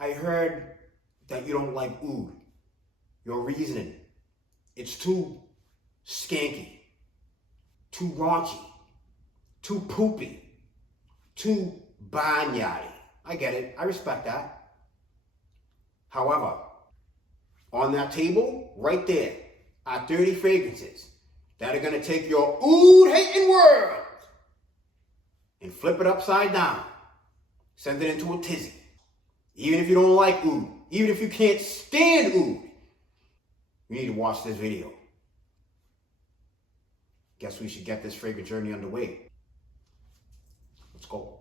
I heard that you don't like oud. Your reasoning, it's too skanky, too raunchy, too poopy, too barnyardy. I get it, I respect that. However, on that table, right there, are 30 fragrances that are gonna take your oud-hating world and flip it upside down, send it into a tizzy. Even if you don't like oud, even if you can't stand oud, you need to watch this video. Guess we should get this fragrance journey underway. Let's go.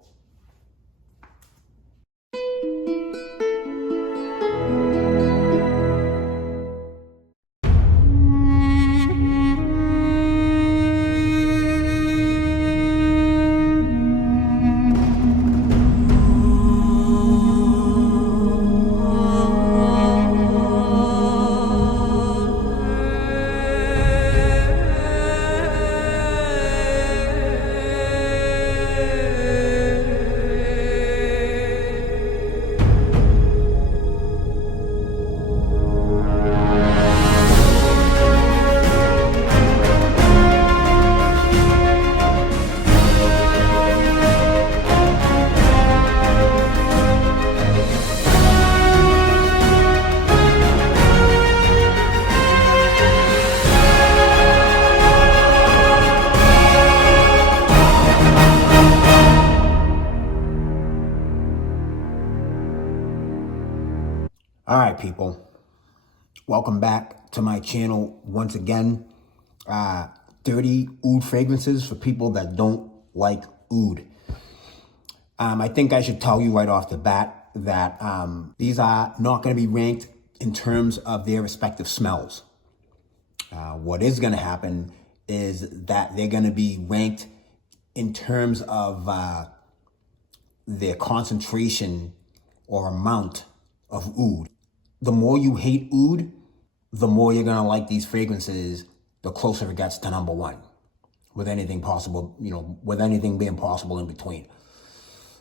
All right, people, welcome back to my channel once again. 30 oud fragrances for people that don't like oud. I think I should tell you right off the bat that these are not going to be ranked in terms of their respective smells. What is going to happen is that they're going to be ranked in terms of their concentration or amount of oud. The more you hate oud, the more you're gonna like these fragrances, the closer it gets to number one. With anything possible, with anything being possible in between.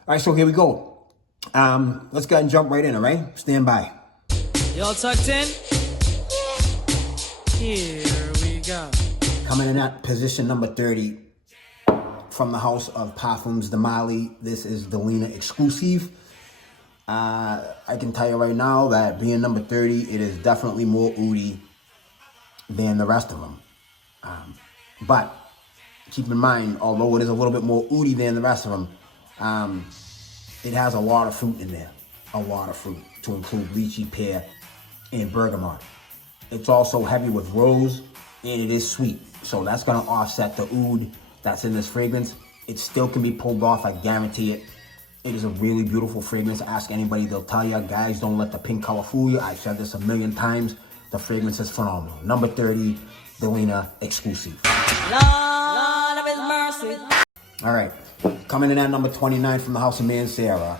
All right, so here we go. Let's go ahead and jump right in, all right? Stand by. Y'all tucked in? Here we go. Coming in at position number 30 from the house of Parfums de Mali, this is Delina Exclusif. I can tell you right now that being number 30, it is definitely more oudy than the rest of them. But keep in mind, although it is a little bit more oudy than the rest of them, it has a lot of fruit in there. A lot of fruit, to include lychee, pear, and bergamot. It's also heavy with rose, and it is sweet. So that's going to offset the oud that's in this fragrance. It still can be pulled off, I guarantee it. It is a really beautiful fragrance. Ask anybody, they'll tell you. Guys, don't let the pink color fool you. I've said this a million times. The fragrance is phenomenal. Number 30, Delina Exclusif. Lord of his mercy. All right, coming in at number 29 from the house of Maison.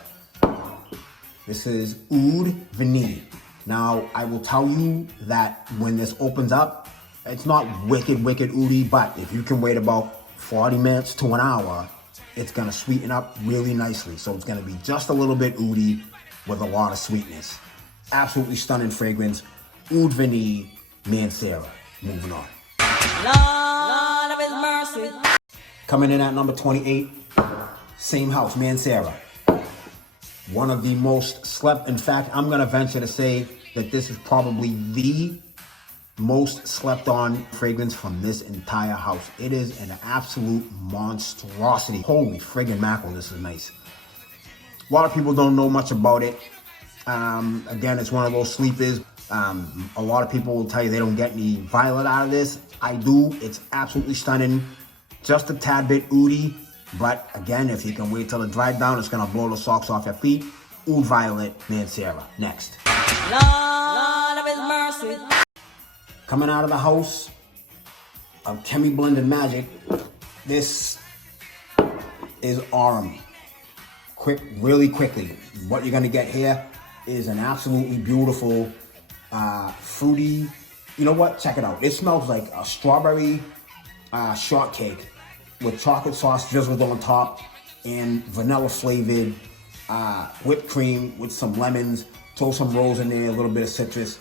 This is Oud Vanille. Now, I will tell you that when this opens up, it's not wicked oudy, but if you can wait about 40 minutes to an hour, it's gonna sweeten up really nicely. So it's gonna be just a little bit oudy with a lot of sweetness. Absolutely stunning fragrance. Oud Vanille, Maison. Moving on. Lord of his mercy. Coming in at number 28, same house, Maison. One of the most slept, in fact, I'm gonna venture to say that this is probably the most slept on fragrance from this entire house. It is an absolute monstrosity. Holy friggin' mackerel, this is nice. A lot of people don't know much about it. Again, it's one of those sleepers. A lot of people will tell you they don't get any violet out of this. I do. It's absolutely stunning. Just a tad bit oudy, but again, if you can wait till it dries down, it's gonna blow the socks off your feet. Oud Violet, Maison. Next. Lord of his mercy. Coming out of the house of Chemi Blended Magic, this is Aurum. Really quickly, what you're gonna get here is an absolutely beautiful, fruity, you know what, check it out. It smells like a strawberry shortcake with chocolate sauce drizzled on top and vanilla flavored whipped cream with some lemons. Throw some rose in there, a little bit of citrus.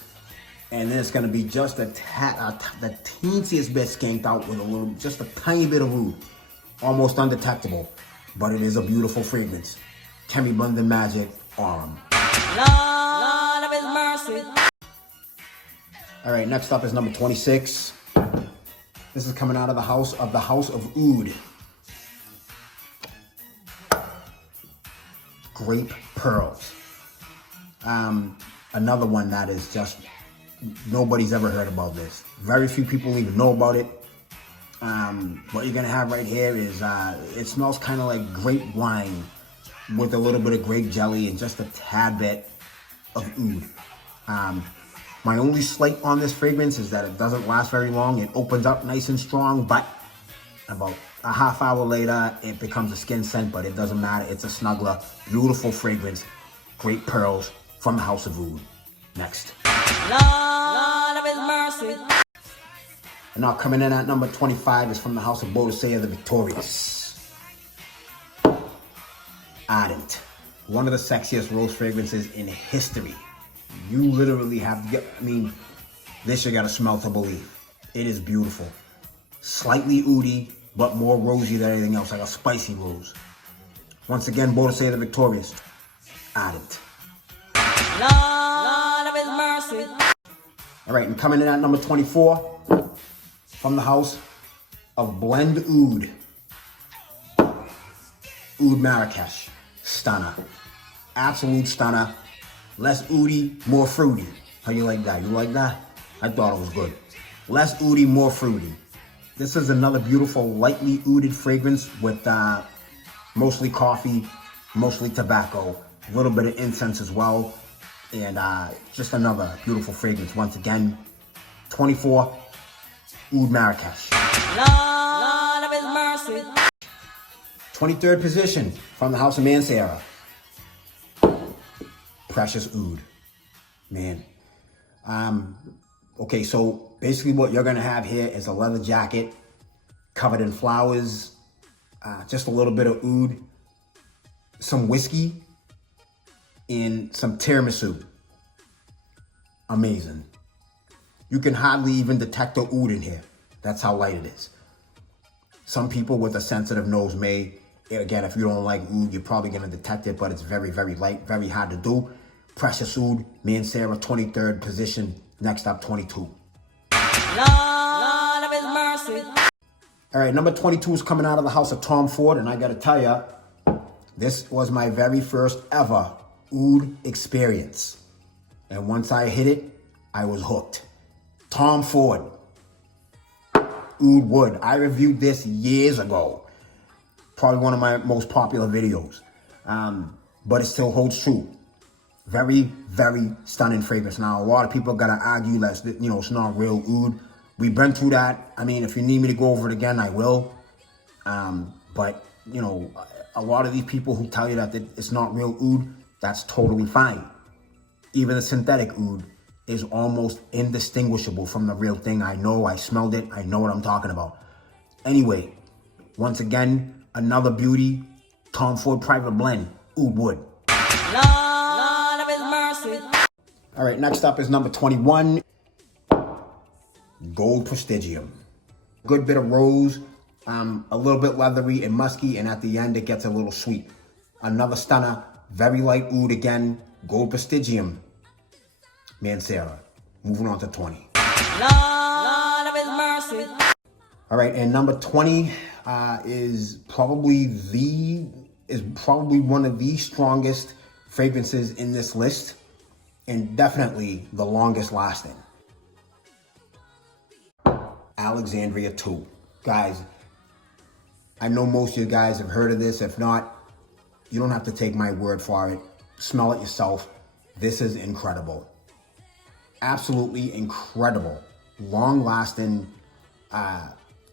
And then it's gonna be just the teensiest bit skanked out with just a tiny bit of oud. Almost undetectable, but it is a beautiful fragrance. Chemi Blended Magic, Aurum. Lord of His mercy. All right, next up is number 26. This is coming out of the house of Oud. Grape Pearls. Another one that is just, nobody's ever heard about this. Very few people even know about it. What you're gonna have right here is, it smells kind of like grape wine with a little bit of grape jelly and just a tad bit of oud. My only slight on this fragrance is that it doesn't last very long. It opens up nice and strong, but about a half hour later, it becomes a skin scent, but it doesn't matter. It's a snuggler. Beautiful fragrance. Grape Pearls from the house of Oud. Next. Lord of His mercy. And now coming in at number 25 is from the house of Bois the Victorious. Ardent. One of the sexiest rose fragrances in history. You literally have to get, this you gotta smell to believe. It is beautiful. Slightly oudy, but more rosy than anything else, like a spicy rose. Once again, Bois the Victorious. Ardent. Lord of His mercy. All right, and coming in at number 24, from the house of Bland Oud. Oud Marrakech. Stunner. Absolute stunner. Less oudy, more fruity. How you like that? You like that? I thought it was good. Less oudy, more fruity. This is another beautiful, lightly ouded fragrance with mostly coffee, mostly tobacco, a little bit of incense as well, and just another beautiful fragrance. Once again, 24, Oud Marrakech. Lord of His mercy. 23rd position from the house of Maison. Precious Oud. Man. Okay, so basically what you're gonna have here is a leather jacket covered in flowers, just a little bit of oud, some whiskey, and some tiramisu. Amazing. You can hardly even detect the oud in here. That's how light it is. Some people with a sensitive nose may, again, if you don't like oud, you're probably gonna detect it, but it's very, very light, very hard to do. Precious Oud, Maison, 23rd position. Next up, 22. Lord of His mercy. All right, number 22 is coming out of the house of Tom Ford, and I gotta tell ya, this was my very first ever oud experience. And once I hit it, I was hooked. Tom Ford, Oud Wood. I reviewed this years ago. Probably one of my most popular videos. But it still holds true. Very, very stunning fragrance. Now, a lot of people are gonna argue that, it's not real oud. We've been through that. If you need me to go over it again, I will. But, a lot of these people who tell you that it's not real oud, that's totally fine. Even the synthetic oud is almost indistinguishable from the real thing. I know, I smelled it, I know what I'm talking about. Anyway, once again, another beauty, Tom Ford Private Blend, Oud Wood. Lord of His mercy. All right, next up is number 21, Gold Prestigium. Good bit of rose, a little bit leathery and musky, and at the end it gets a little sweet. Another stunner, very light oud again, Gold Prestigium, Maison. Moving on to 20. Lord of His mercy. All right, and number 20 is probably one of the strongest fragrances in this list, and definitely the longest lasting. Alexandria 2. Guys, I know most of you guys have heard of this. If not, you don't have to take my word for it. Smell it yourself. This is incredible. Absolutely incredible. Long lasting,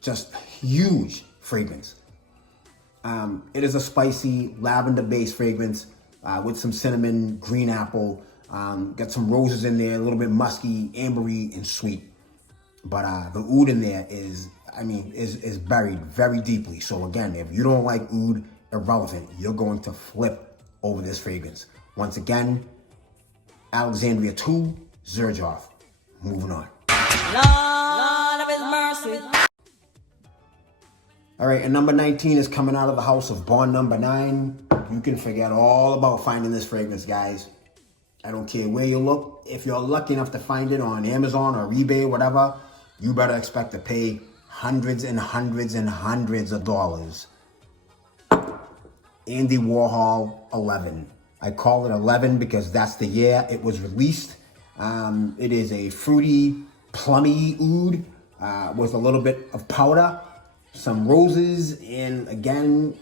just huge fragrance. It is a spicy lavender-based fragrance with some cinnamon, green apple. Got some roses in there, a little bit musky, ambery, and sweet. But the oud in there is buried very deeply. So again, if you don't like oud, irrelevant. You're going to flip over this fragrance. Once again, Alexandria 2, Zerjoff. Moving on. Lord of His mercy. All right, and number 19 is coming out of the house of Bond number 9. You can forget all about finding this fragrance, guys. I don't care where you look. If you're lucky enough to find it on Amazon or eBay or whatever, you better expect to pay hundreds and hundreds and hundreds of dollars. Andy Warhol 11. I call it 11 because that's the year it was released. It is a fruity, plummy oud with a little bit of powder, some roses, and again,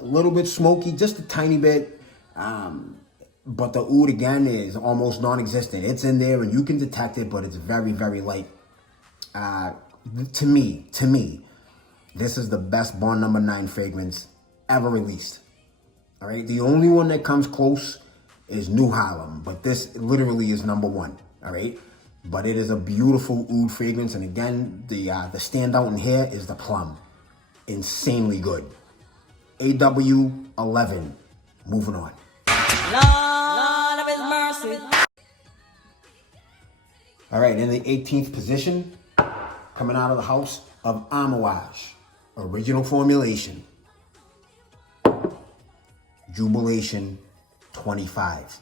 a little bit smoky, just a tiny bit. But the oud again is almost non-existent. It's in there and you can detect it, but it's very, very light. To me, this is the best Bond number 9 fragrance ever released. All right, the only one that comes close is New Harlem, but this literally is number 1. All right, but it is a beautiful oud fragrance, and again, the standout in here is the plum. Insanely good. AW 11. Moving on. Lord of His mercy. All right, in the 18th position, coming out of the house of Amouage, original formulation, Jubilation 25.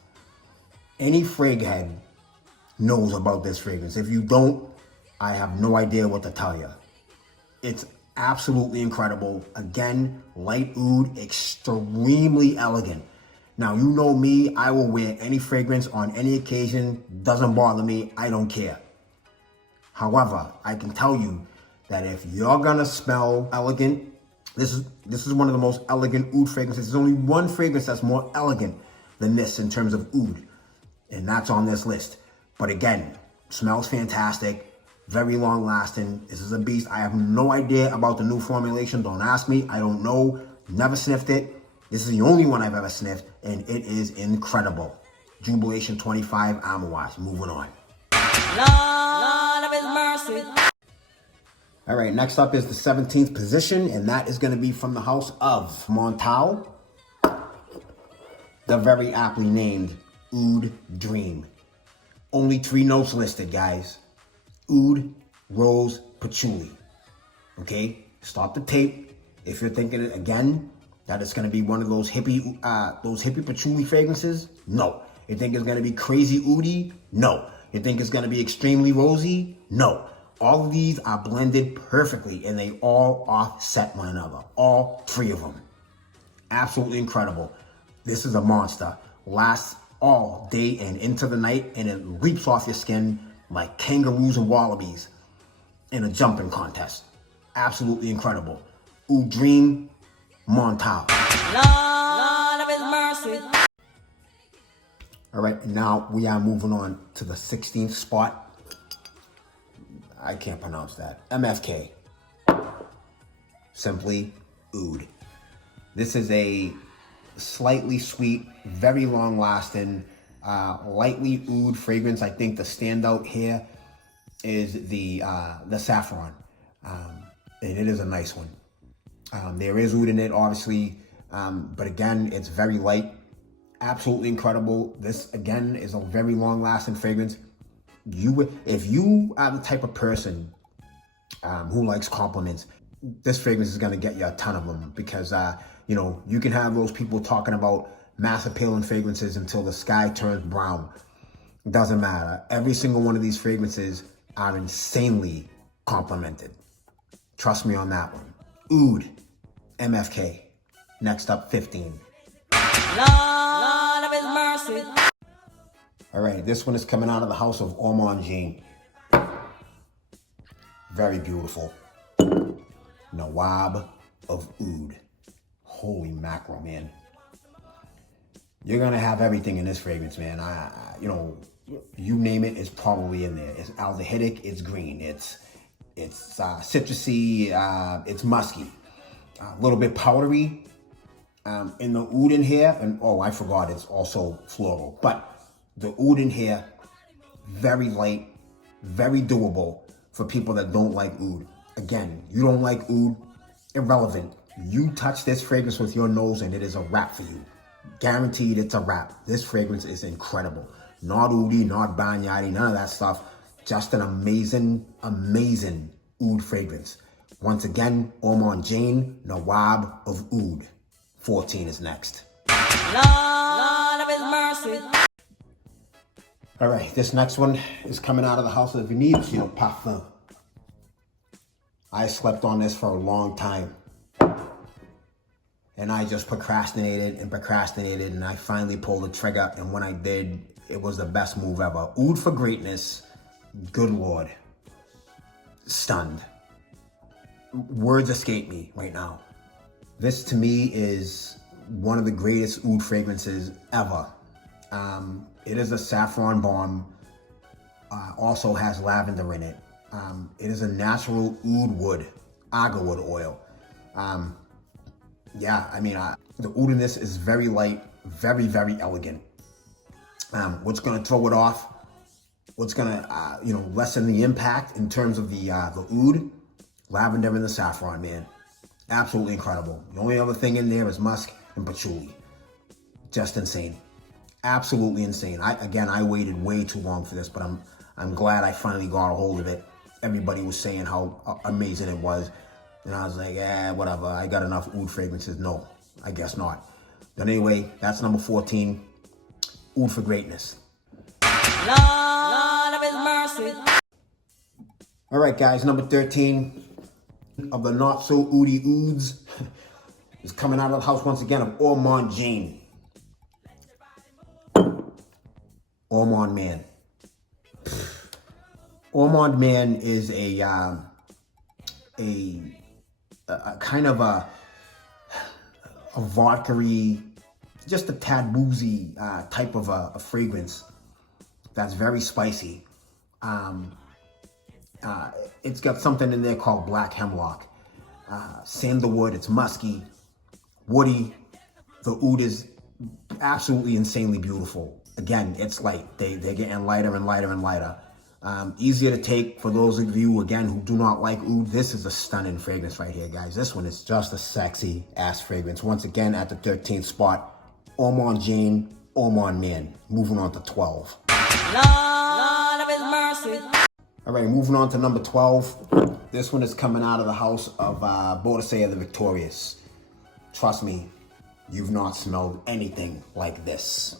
Any frag head knows about this fragrance. If you don't, I have no idea what to tell you. It's absolutely incredible. Again, light oud, extremely elegant. Now, you know me, I will wear any fragrance on any occasion. Doesn't bother me. I don't care. However, I can tell you that if you're gonna smell elegant, this is one of the most elegant oud fragrances. There's only one fragrance that's more elegant than this in terms of oud, and that's on this list. But again, smells fantastic, very long lasting. This is a beast. I have no idea about the new formulation. Don't ask me. I don't know. Never sniffed it. This is the only one I've ever sniffed, and it is incredible. Jubilation 25 Amouage. Moving on. Lord of His mercy. All right, next up is the 17th position, and that is going to be from the house of Monte, the very aptly named Oud Dream. Only 3 notes listed, guys. Oud, rose, patchouli. Okay, stop the tape. If you're thinking again that it's going to be one of those hippie patchouli fragrances, no. You think it's going to be crazy oudy? No. You think it's going to be extremely rosy? No. All of these are blended perfectly, and they all offset one another. All 3 of them. Absolutely incredible. This is a monster. Lasts all day and into the night, and it leaps off your skin like kangaroos and wallabies in a jumping contest. Absolutely incredible. Oud Dream, Monte. Lord of His mercy. All right, now we are moving on to the 16th spot. I can't pronounce that. MFK. Simply Oud. This is a slightly sweet, very long lasting, lightly oud fragrance. I think the standout here is the saffron. And it is a nice one. There is oud in it, obviously, but again, it's very light. Absolutely incredible. This, again, is a very long lasting fragrance. If you are the type of person who likes compliments, this fragrance is going to get you a ton of them, because you can have those people talking about mass appealing fragrances until the sky turns brown. Doesn't matter. Every single one of these fragrances are insanely complimented. Trust me on that one. Oud, MFK. Next up, 15. Lord of His mercy. All right, this one is coming out of the house of Ormonde Man. Very beautiful. Nawab of Oud. Holy mackerel, man. You're going to have everything in this fragrance, man. You name it, it's probably in there. It's aldehydic, it's green, it's citrusy, it's musky. A little bit powdery. In the oud in here, and oh, I forgot, it's also floral. But the oud in here, very light, very doable for people that don't like oud. Again, you don't like oud, irrelevant. You touch this fragrance with your nose and it is a wrap for you. Guaranteed it's a wrap. This fragrance is incredible. Not Oudie, not Banyadi, none of that stuff. Just an amazing, amazing Oud fragrance. Once again, Ormonde Jayne, Nawab of Oud. 14 is next. Lord of his mercy. All right, this next one is coming out of the house of Vanille Parfum. I slept on this for a long time. And I just procrastinated, and I finally pulled the trigger. And when I did, it was the best move ever. Oud For Greatness, good Lord. Stunned. Words escape me right now. This to me is one of the greatest Oud fragrances ever. It is a saffron bomb, also has lavender in it. It is a natural Oud Wood, agarwood oil. Yeah, I mean, the Oud in this is very light, very, very elegant. What's gonna throw it off, what's gonna, lessen the impact in terms of the Oud, lavender and the saffron, man. Absolutely incredible. The only other thing in there is musk and patchouli. Just insane. Absolutely insane. I waited way too long for this, but I'm glad I finally got a hold of it. Everybody was saying how amazing it was. And I was like, whatever, I got enough Oud fragrances. No, I guess not. But anyway, that's number 14, Oud For Greatness. Lord of his mercy. All right, guys, number 13 of the not so Oudie Ouds is coming out of the house once again of Ormonde Jayne. Ormonde Man. Ormonde Man is a kind of a vodka-y, just a tad boozy type of a fragrance that's very spicy. It's got something in there called black hemlock, sandalwood. It's musky, woody. The Oud is absolutely insanely beautiful. Again, it's light. They're getting lighter and lighter and lighter. Easier to take for those of you, again, who do not like Oud. This is a stunning fragrance right here, guys. This one is just a sexy ass fragrance. Once again, at the 13th spot, Ormonde Jayne, Ormonde Man. Moving on to 12. Lord of his mercy. All right, moving on to number 12. This one is coming out of the house of Bois the Victorious. Trust me, you've not smelled anything like this.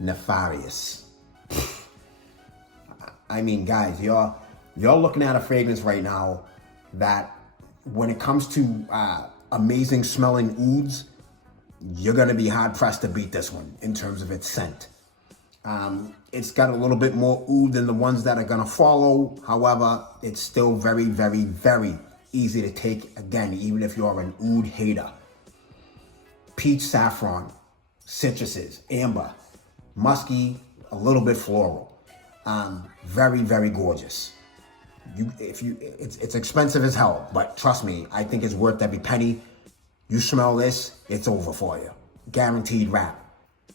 Nefarious. I mean, guys, you're looking at a fragrance right now that, when it comes to amazing smelling Ouds, you're gonna be hard pressed to beat this one in terms of its scent. It's got a little bit more Oud than the ones that are gonna follow. However, it's still very, very, very easy to take, again, even if you're an Oud hater. Peach saffron, citruses, amber, musky, a little bit floral. Very, very gorgeous. It's expensive as hell, but trust me, I think it's worth every penny. You smell this, it's over for you. Guaranteed wrap.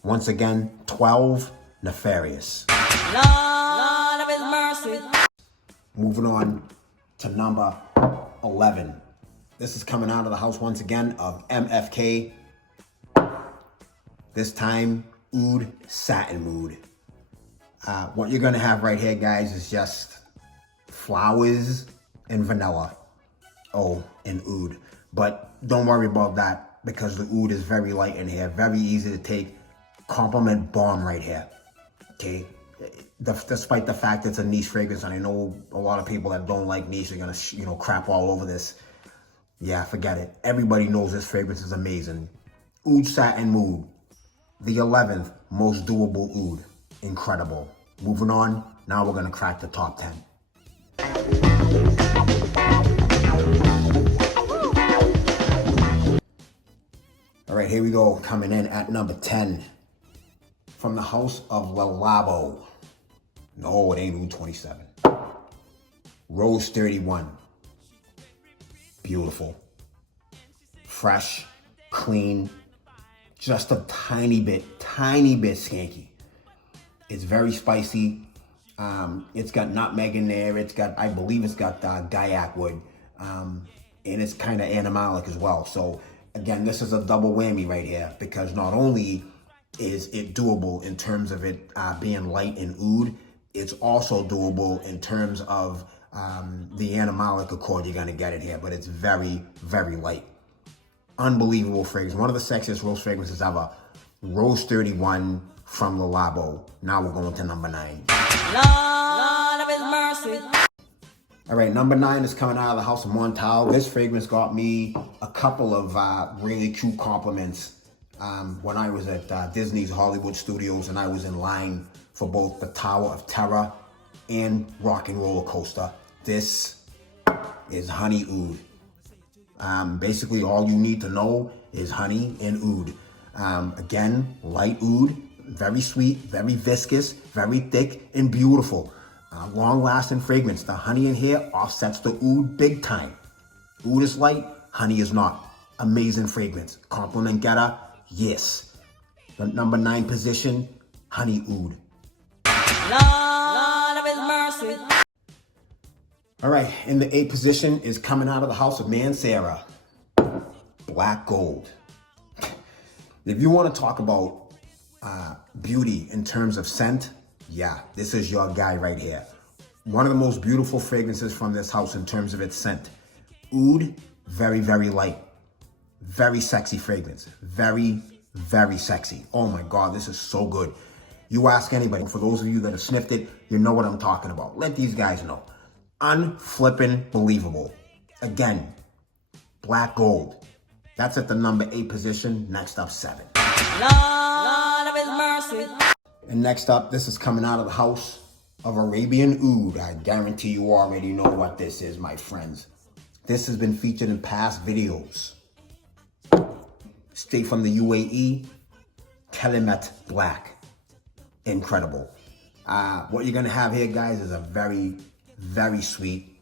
Once again, 12, Nefarious. Lord of his mercy. Moving on to number 11. This is coming out of the house once again of MFK. This time, Oud Satin Mood. What you're gonna have right here, guys, is just flowers and vanilla. Oh, and Oud. But don't worry about that, because the Oud is very light in here, very easy to take. Compliment bomb right here. Okay? Despite the fact it's a niche fragrance, and I know a lot of people that don't like niche are gonna, crap all over this. Yeah, forget it. Everybody knows this fragrance is amazing. Oud Satin Mood. The 11th most doable Oud. Incredible. Moving on, now we're gonna crack the top 10. All right, here we go. Coming in at number 10. From the house of Labo. No, it ain't Oud 27. Rose 31. Beautiful. Fresh, clean, just a tiny bit skanky. It's very spicy. It's got nutmeg in there. I believe it's got gaiac wood. And it's kind of animalic as well. So again, this is a double whammy right here, because not only is it doable in terms of it being light in oud. It's also doable in terms of the animalic accord you're gonna get it here, but it's very, very light. Unbelievable fragrance. One of the sexiest rose fragrances ever. Rose 31 from Le Labo. Now we're going to number 9. Lord of his mercy. All right, number 9 is coming out of the house of Monte. This fragrance got me a couple of really cute compliments when I was at Disney's Hollywood Studios and I was in line for both the Tower of Terror and Rock and Roller Coaster. This is Honey Oud. Basically, all you need to know is honey and oud. Again, light oud, very sweet, very viscous, very thick, and beautiful. Long-lasting fragrance. The honey in here offsets the oud big time. Oud is light, honey is not. Amazing fragrance. Compliment getter, yes. The number 9 position, Honey Oud. Lord of his mercy. All right, in the 8th position is coming out of the house of Mansara, Black Gold. If you want to talk about beauty in terms of scent, yeah, this is your guy right here. One of the most beautiful fragrances from this house in terms of its scent. Oud, very, very light. Very sexy fragrance. Very, very sexy. Oh my God, this is so good. You ask anybody, for those of you that have sniffed it, you know what I'm talking about. Let these guys know. Unflippin' believable. Again, Black Gold. That's at the number 8 position. Next up, 7. Lord of his mercy. And next up, this is coming out of the house of Arabian Oud. I guarantee you already know what this is, my friends. This has been featured in past videos. Straight from the UAE, Kalemat Black. Incredible. What you're gonna have here, guys, is a very, very sweet,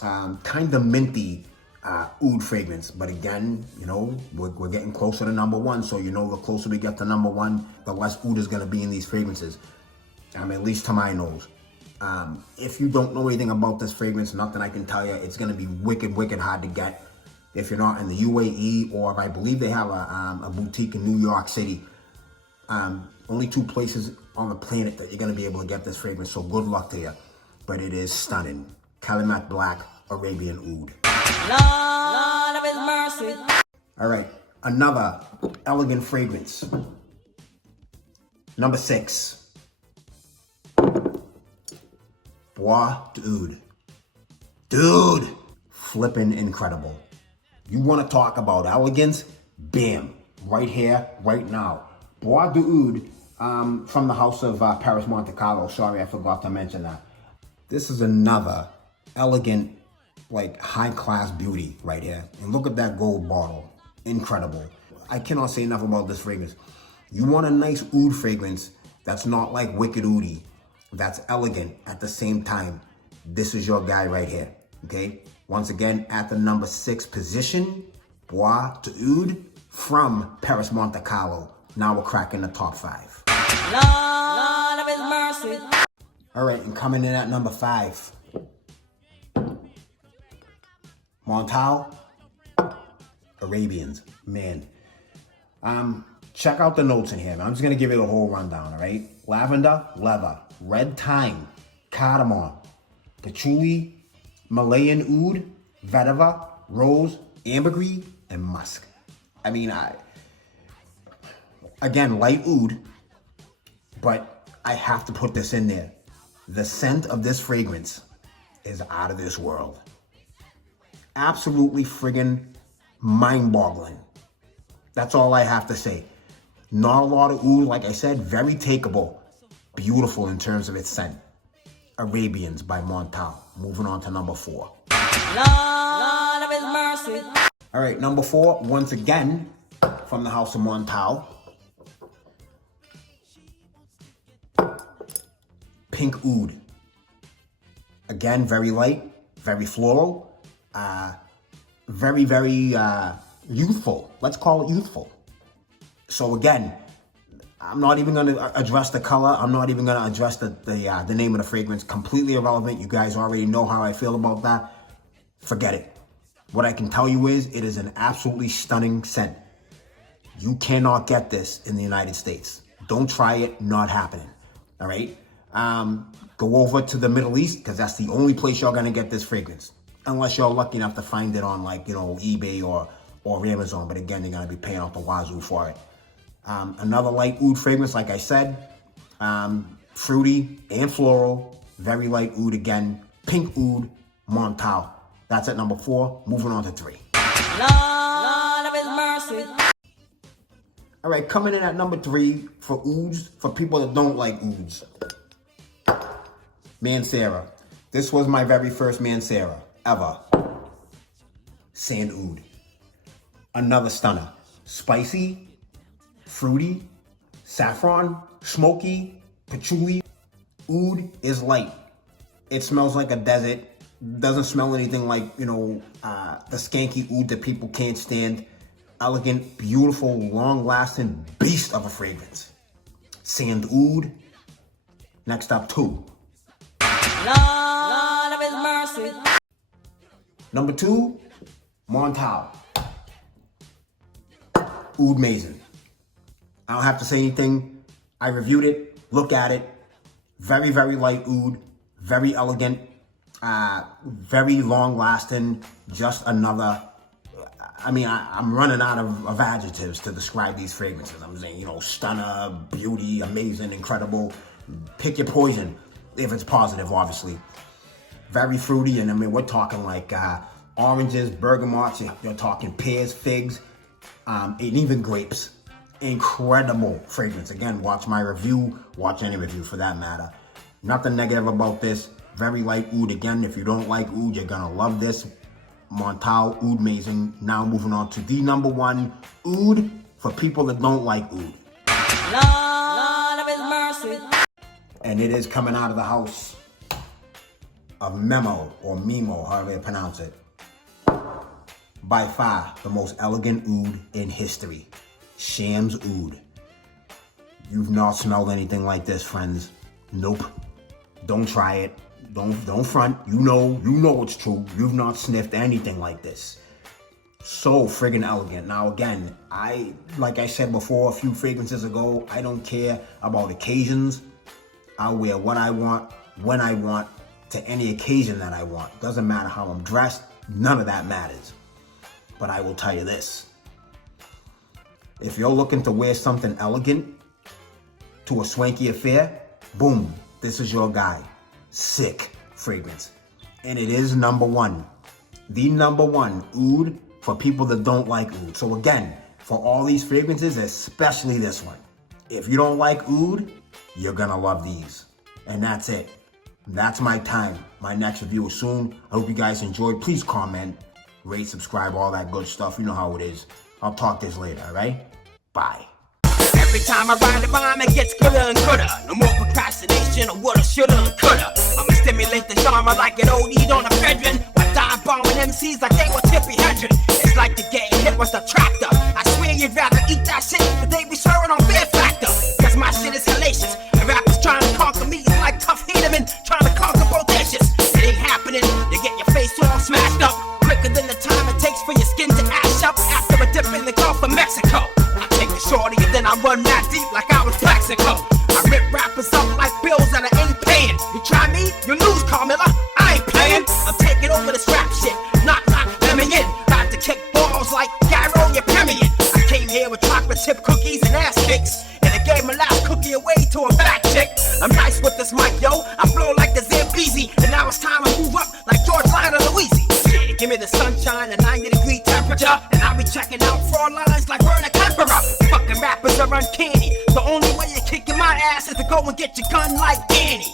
kind of minty oud fragrance. But again, you know, we're getting closer to number 1. So you know, the closer we get to number 1, the less oud is gonna be in these fragrances. At least to my nose. If you don't know anything about this fragrance, nothing I can tell you. It's gonna be wicked, wicked hard to get if you're not in the UAE, or I believe they have a boutique in New York City. Only 2 places on the planet that you're gonna be able to get this fragrance, so good luck to you. But it is stunning. Kalemat Black, Arabian Oud. Lord of his mercy. All right, another elegant fragrance. Number 6. Bois Oud. Dude, flippin' incredible. You want to talk about elegance? Bam, right here, right now. Bois Oud from the house of Perris, Monte Carlo. Sorry, I forgot to mention that. This is another elegant, like high-class beauty right here. And look at that gold bottle. Incredible. I cannot say enough about this fragrance. You want a nice oud fragrance that's not like wicked oudy, that's elegant at the same time. This is your guy right here, okay? Once again, at the number 6 position, Bois Oud from Perris, Monte Carlo. Now we're cracking the top 5. Lord of his mercy. All right, and coming in at number 5, Monte, Arabians. Man, check out the notes in here. I'm just gonna give it a whole rundown, all right? Lavender, leather, red thyme, cardamom, patchouli, Malayan oud, vetiver, rose, ambergris, and musk. Again, light oud, but I have to put this in there. The scent of this fragrance is out of this world. Absolutely friggin' mind-boggling. That's all I have to say. Not a lot of oud, like I said, very takeable. Beautiful in terms of its scent. Arabians by Monte. Moving on to number 4. Lord of his mercy. All right, number 4, once again, from the house of Monte. Pink Oud. Again, very light, very floral, very, very youthful. Let's call it youthful. So again, I'm not even going to address the color. I'm not even going to address the name of the fragrance. Completely irrelevant. You guys already know how I feel about that. Forget it. What I can tell you is it is an absolutely stunning scent. You cannot get this in the United States. Don't try it, not happening. All right? Go over to the Middle East, because that's the only place you're gonna get this fragrance. Unless you're lucky enough to find it on, like, you know, eBay or Amazon. But again, they're gonna be paying off the wazoo for it. Another light oud fragrance, like I said, fruity and floral, very light oud again, pink oud, Monte. That's at number 4. Moving on to 3. Lord of His mercy. All right, coming in at number 3 for ouds, for people that don't like ouds. Mansera. This was my very first Mansera ever. Sand oud. Another stunner. Spicy, fruity, saffron, smoky, patchouli. Oud is light. It smells like a desert. Doesn't smell anything like, you know, the skanky oud that people can't stand. Elegant, beautiful, long-lasting beast of a fragrance. Sand oud. Next up, 2. Lord of His mercy. Number 2, Monte. Oud Maison. I don't have to say anything. I reviewed it. Look at it. Very, very light oud. Very elegant. Very long-lasting. Just another... I mean, I'm running out of adjectives to describe these fragrances. I'm saying, you know, stunner, beauty, amazing, incredible. Pick your poison, if it's positive, obviously. Very fruity, and I mean, we're talking like oranges, bergamots, you're talking pears, figs, and even grapes. Incredible fragrance. Again, watch my review, watch any review for that matter. Nothing negative about this. Very light oud. Again, if you don't like oud, you're gonna love this. Monte Oud Maison. Now moving on to the number 1 oud for people that don't like oud. Lord of His mercy. And it is coming out of the house of Memo, or Mimo, however you pronounce it. By far the most elegant oud in history. Shams Oud. You've not smelled anything like this, friends. Nope. Don't try it. Don't front. You know it's true. You've not sniffed anything like this. So friggin' elegant. Now again, like I said before a few fragrances ago, I don't care about occasions. I'll wear what I want, when I want, to any occasion that I want. Doesn't matter how I'm dressed. None of that matters. But I will tell you this. If you're looking to wear something elegant to a swanky affair, boom, this is your guy. Sick fragrance. And it is number 1. The number 1 oud for people that don't like oud. So again, for all these fragrances, especially this one. If you don't like oud, you're gonna love these. And that's it. That's my time. My next review is soon. I hope you guys enjoyed. Please comment, rate, subscribe, all that good stuff. You know how it is. I'll talk this later, all right? Bye. Every time I write a rhyme, it gets gooder and gooder. No more procrastination or woulda, shoulda, and coulda. I'ma stimulate the genre like an old eat on a bedroom. I die bombing MCs like they were Tippy Hedren. It's like the getting hit was the tractor. I swear you'd rather eat that shit the day we serving on Fear Factor. Cause my shit is hellacious. And rappers trying to conquer me is like tough Hederman trying to conquer bodacious. It ain't happening. You get your face all smashed up quicker than the time it takes for your skin to ash up after a dip in the Gulf of Mexico. Take the shorty and then I run that deep like I was Plaxico. I rip rappers up like bills that I ain't paying. You try me, you lose, Carmilla. I ain't playing. I'm taking over this rap shit. Knock, let me in. About to kick balls like Gyro, you're Period. I came here with chocolate chip cookies and ass kicks. And I gave my last cookie away to a fat chick. I'm nice with this mic, yo. I blow like the Zambezi. And now it's time to move up like George Lionel Louisi. Give me the sunshine, a 90-degree temperature, and I'll be checking out fraud lines like Werner Klemperer. Fucking rappers are uncanny. The only way you're kicking my ass is to go and get your gun like Annie.